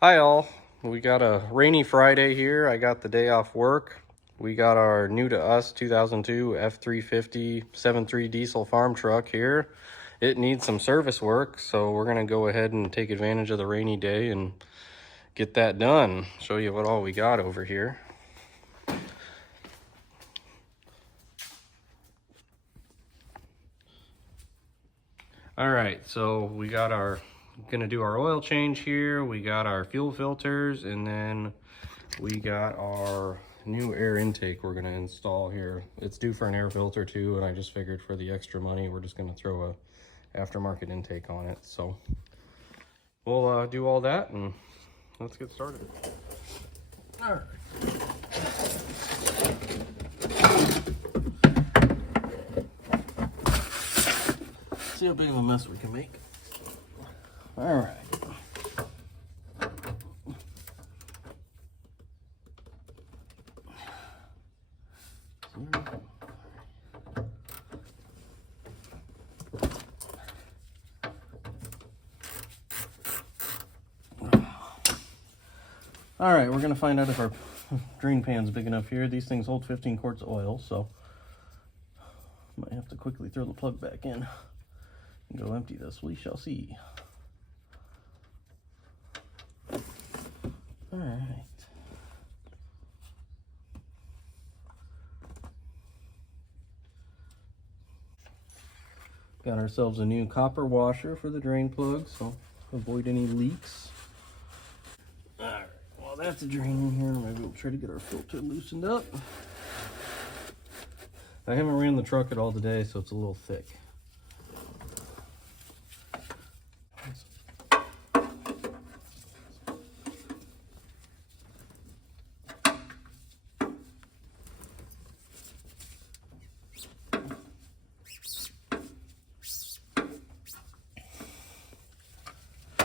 Hi all, we got a rainy Friday here. I got the day off work. We got our new to us 2002 F350 7.3 diesel farm truck here. It needs some service work, so we're gonna go ahead and take advantage of the rainy day and get that done. Show you what all we got over here. All right, so we got gonna do our oil change here. We got our fuel filters, and then we got our new air intake we're gonna install here. It's due for an air filter too, and I just figured for the extra money, we're just gonna throw a aftermarket intake on it. So we'll do all that and let's get started. All right. See how big of a mess we can make. All right. All right, we're gonna find out if our drain pan's big enough here. These things hold 15 quarts of oil, so might have to quickly throw the plug back in and go empty this. We shall see. All right. Got ourselves a new copper washer for the drain plug, so avoid any leaks. All right, well that's a drain in here. Maybe we'll try to get our filter loosened up. I haven't ran the truck at all today, so it's a little thick.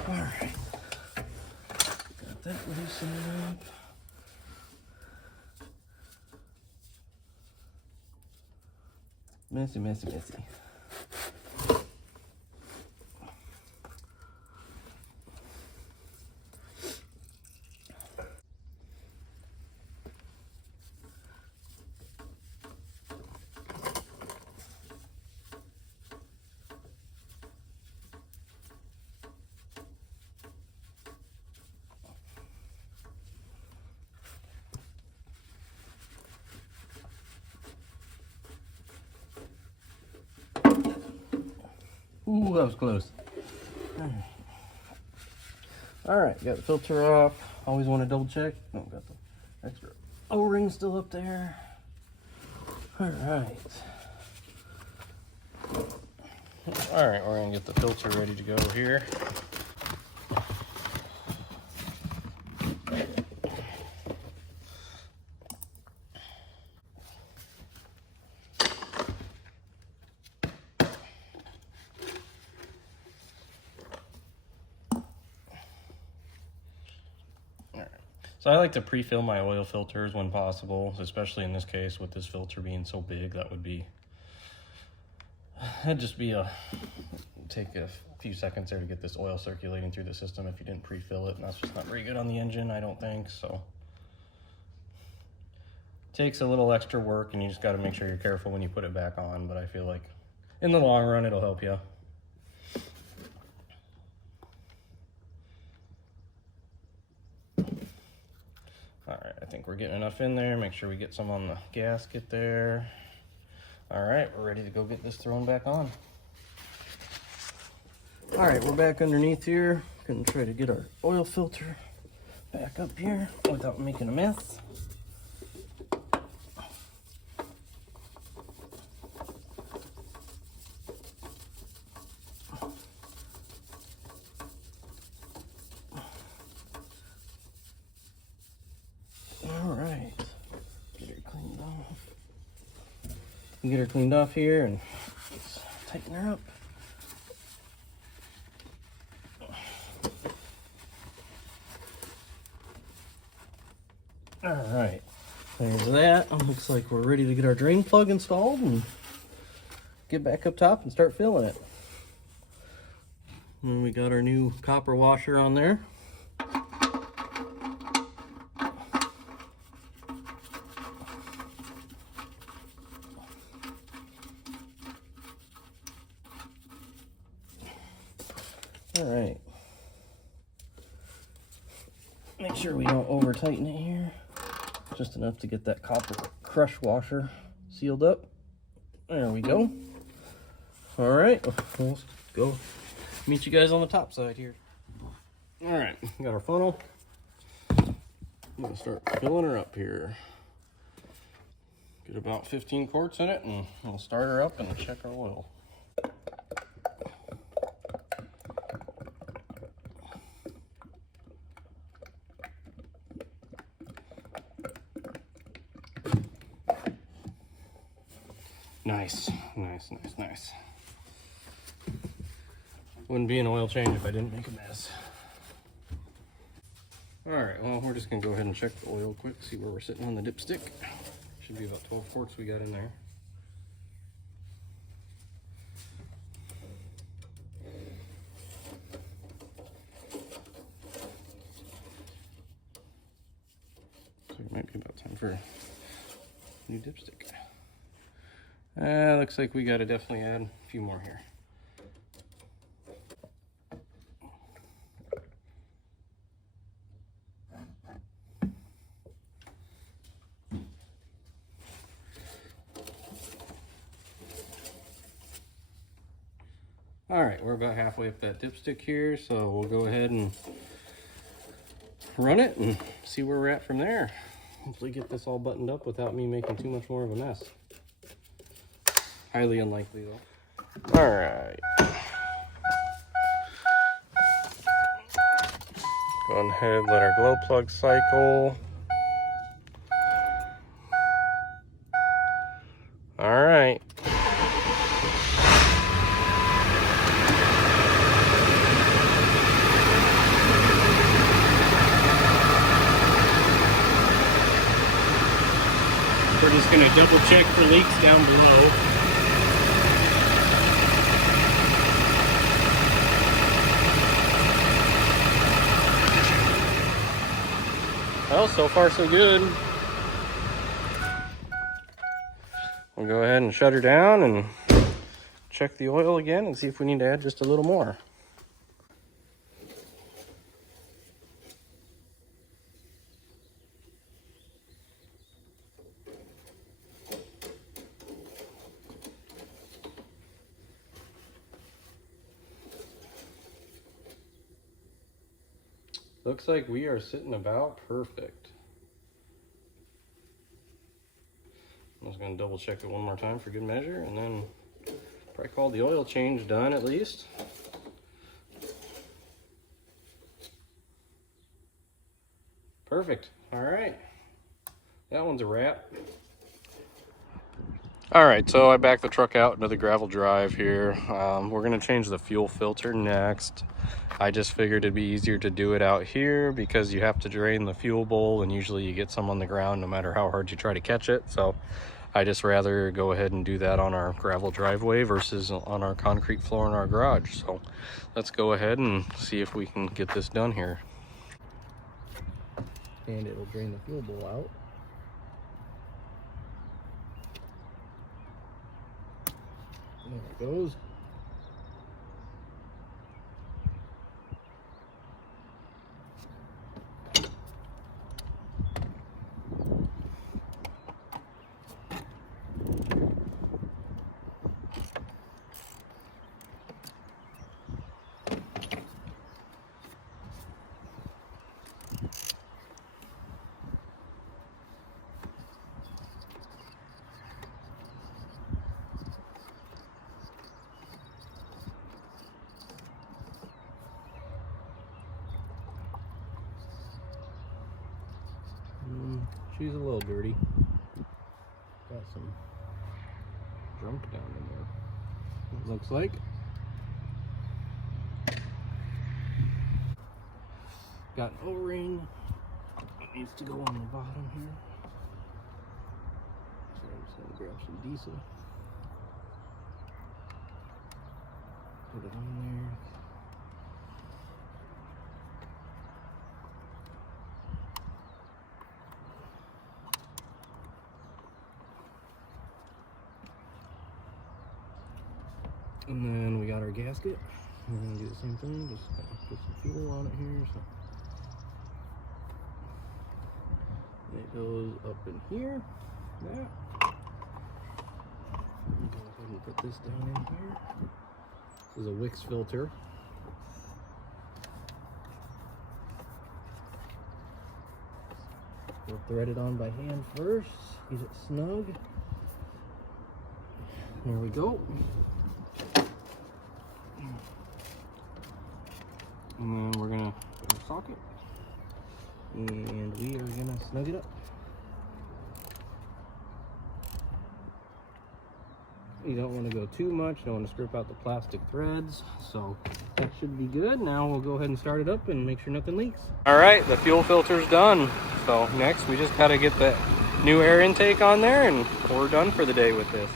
All right, got that loosened up. Messy, messy, messy. Ooh, that was close. All right, got the filter off. Always want to double check. Oh, got the extra O-ring still up there. All right. All right, we're gonna get the filter ready to go here. So I like to pre-fill my oil filters when possible, especially in this case with this filter being so big. That'd just be take a few seconds there to get this oil circulating through the system if you didn't pre-fill it, and that's just not very good on the engine, I don't think. So takes a little extra work, and you just got to make sure you're careful when you put it back on, but I feel like in the long run it'll help you. All right, I think we're getting enough in there. Make sure we get some on the gasket there. All right, we're ready to go get this thrown back on. All right, we're back underneath here. Gonna try to get our oil filter back up here without making a mess. Get her cleaned off here and tighten her up. All right, there's that. Looks like we're ready to get our drain plug installed and get back up top and start filling it. And we got our new copper washer on there. All right. Make sure we don't over tighten it here. Just enough to get that copper crush washer sealed up. There we go. All right, we'll go meet you guys on the top side here. All right, we got our funnel. I'm gonna start filling her up here. Get about 15 quarts in it, and we'll start her up and check our oil. Nice, nice, nice, nice. Wouldn't be an oil change if I didn't make a mess. All right, well, we're just gonna go ahead and check the oil quick, see where we're sitting on the dipstick. Should be about 12 quarts we got in there. So it might be about time for a new dipstick. Looks like we gotta definitely add a few more here. All right, we're about halfway up that dipstick here, so we'll go ahead and run it and see where we're at from there. Hopefully get this all buttoned up without me making too much more of a mess. Highly unlikely though. All right. Go ahead, let our glow plug cycle. All right. We're just going to double check for leaks down below. Well, so far so good. We'll go ahead and shut her down and check the oil again and see if we need to add just a little more. Looks like we are sitting about perfect. I'm just going to double check it one more time for good measure, and then probably call the oil change done at least. Perfect. All right. That one's a wrap. All right, so I backed the truck out into the gravel drive here. We're going to change the fuel filter next. I just figured it'd be easier to do it out here because you have to drain the fuel bowl, and usually you get some on the ground no matter how hard you try to catch it. So I just rather go ahead and do that on our gravel driveway versus on our concrete floor in our garage. So let's go ahead and see if we can get this done here. And it'll drain the fuel bowl out. There it goes. She's a little dirty. Got some junk down in there, it looks like. Got an O-ring. It needs to go on the bottom here. So I'm just gonna grab some diesel. Put it on there. And then we got our gasket. We're gonna do the same thing, just put some fuel on it here. So it goes up in here. That. Go ahead and put this down in here. This is a Wix filter. We'll thread it on by hand first. Get it snug. There we go. And then we're gonna put our socket. And we are gonna snug it up. You don't want to go too much, don't want to strip out the plastic threads, so that should be good. Now we'll go ahead and start it up and make sure nothing leaks. All right, the fuel filter's done. So next we just got to get the new air intake on there and we're done for the day with this.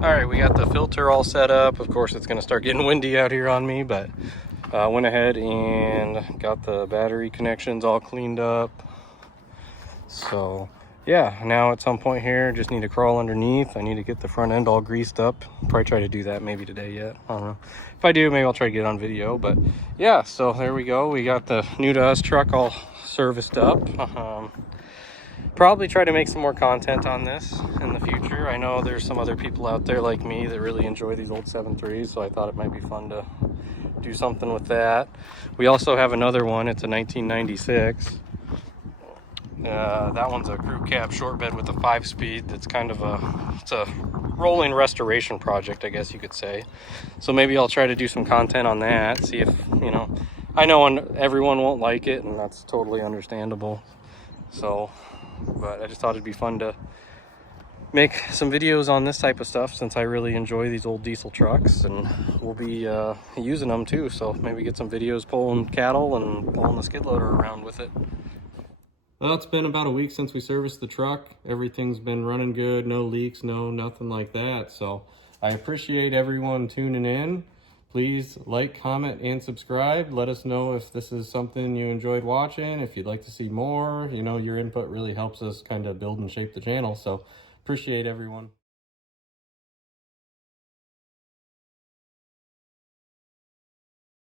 All right, we got the filter all set up. Of course, it's gonna start getting windy out here on me, but went ahead and got the battery connections all cleaned up. So yeah, now at some point here, just need to crawl underneath. I need to get the front end all greased up. Probably try to do that maybe today yet. I don't know. If I do, maybe I'll try to get it on video, but yeah, so there we go. We got the new to us truck all serviced up. Probably try to make some more content on this in the future. I know there's some other people out there like me that really enjoy these old 7.3s, so I thought it might be fun to do something with that. We also have another one. It's a 1996. That one's a crew cab short bed with a 5-speed. That's kind of it's a rolling restoration project, I guess you could say. So maybe I'll try to do some content on that, see if, you know, I know everyone won't like it, and that's totally understandable. So, but I just thought it'd be fun to make some videos on this type of stuff since I really enjoy these old diesel trucks, and we'll be using them too. So maybe get some videos pulling cattle and pulling the skid loader around with it. Well, it's been about a week since we serviced the truck. Everything's been running good, no leaks, nothing like that. So I appreciate everyone tuning in. Please like, comment, and subscribe. Let us know if this is something you enjoyed watching, if you'd like to see more. You know, your input really helps us kind of build and shape the channel. So appreciate everyone.